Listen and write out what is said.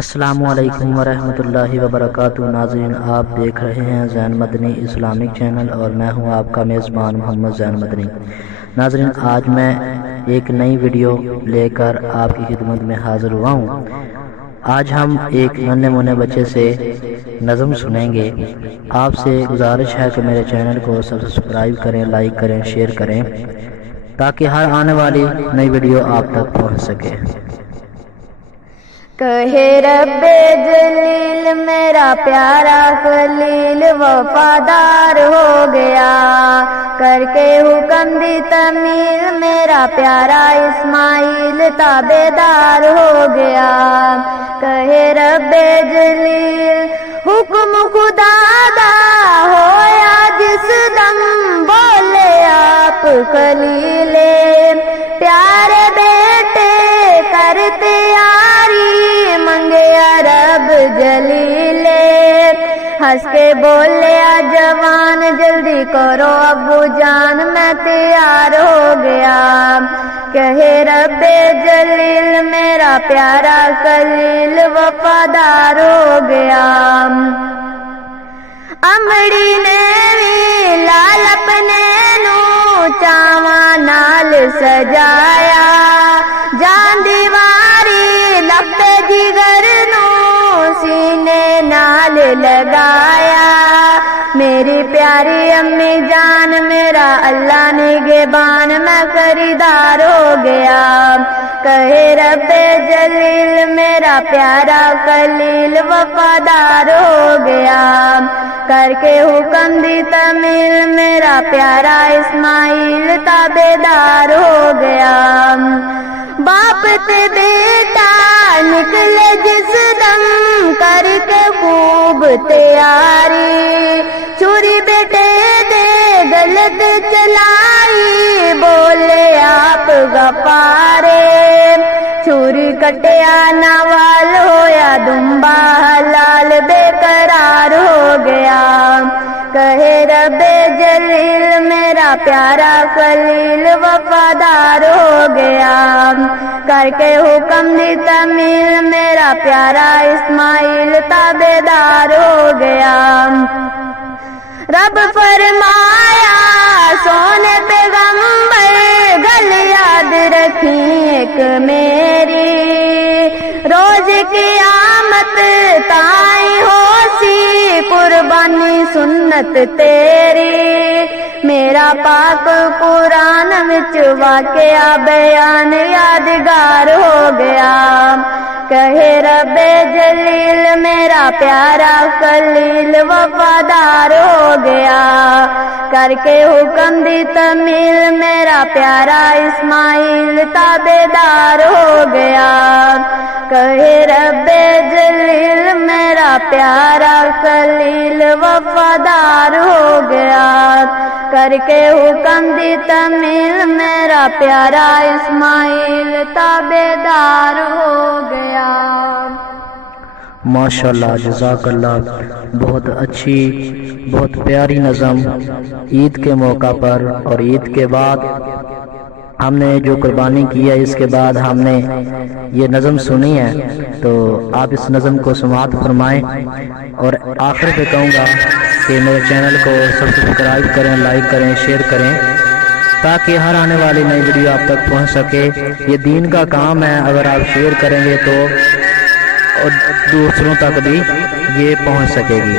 السلام علیکم ورحمۃ اللہ وبرکاتہ۔ ناظرین، آپ دیکھ رہے ہیں زین مدنی اسلامک چینل اور میں ہوں آپ کا میزبان محمد زین مدنی۔ ناظرین، آج میں ایک نئی ویڈیو لے کر آپ کی خدمت میں حاضر ہوا ہوں۔ آج ہم ایک ننھے منے بچے سے نظم سنیں گے۔ آپ سے گزارش ہے کہ میرے چینل کو سبسکرائب کریں، لائک کریں، شیئر کریں تاکہ ہر آنے والی نئی ویڈیو آپ تک پہنچ سکے۔ کہے رب جلیل میرا پیارا خلیل وفادار ہو گیا، کر کے حکم دی تمیل میرا پیارا اسماعیل تابعدار ہو گیا۔ کہے رب جلیل حکم خدا دا ہویا جس دم، بولے آپ خلیل پیارے بیٹے کرتے رب جلیل، ہنس کے بولے جوان جلدی کرو ابو جان میں تیار ہو گیا۔ کہے رب جلیل میرا پیارا خلیل وفادار ہو گیا۔ امڑی نے لال اپنے نو چاواں نال سجایا، جان دیواری لپتے جگر نو سینے نال لگایا۔ میری پیاری امی جان میرا اللہ نگہبان میں خریدار ہو گیا۔ کہے رب جلیل میرا پیارا خلیل وفادار ہو گیا، کر کے حکم دی تمیل میرا پیارا اسماعیل تابعدار ہو گیا۔ باپ تے بیٹا نکلے جس دم، کر کے خوب تیاری، چھری بیٹے دے غلط چلائی، بولے آپ غفارے، چھری کٹیا نوال ہویا دمبا حلال بے قرار ہو گیا۔ کہے رب جلیل میرا پیارا خلیل وفادار ہو گیا، کر کے حکم دی تمیل میرا پیارا اسماعیل تابعدار ہو گیا۔ رب فرمایا سونے پیغمبر گل یاد رکھی ایک میری، روز قیامت تائیں ہو سی قربانی سنت تیری۔ میرا پاک قرآن وچ واقعہ بیان یادگار ہو گیا۔ کہے رب جلیل میرا پیارا خلیل وفادار ہو گیا، کر کے حکم دی تمیل میرا پیارا اسماعیل تابعدار ہو گیا۔ کہے رب جلیل میرا پیارا خلیل وفادار ہو گیا، کر کے حکم دی تمیل میرا پیارا اسماعیل تابعدار ہو گیا۔ ماشاءاللہ، جزاک اللہ۔ بہت اچھی، بہت پیاری نظم عید کے موقع پر اور عید کے بعد ہم نے جو قربانی کی ہے، اس کے بعد ہم نے یہ نظم سنی ہے، تو آپ اس نظم کو سماعت فرمائیں۔ اور آخر پہ کہوں گا کہ میرے چینل کو سبسکرائب کریں، لائک کریں، شیئر کریں تاکہ ہر آنے والی نئی ویڈیو آپ تک پہنچ سکے۔ یہ دین کا کام ہے، اگر آپ شیئر کریں گے تو اور دوسروں تک بھی یہ پہنچ سکے گی۔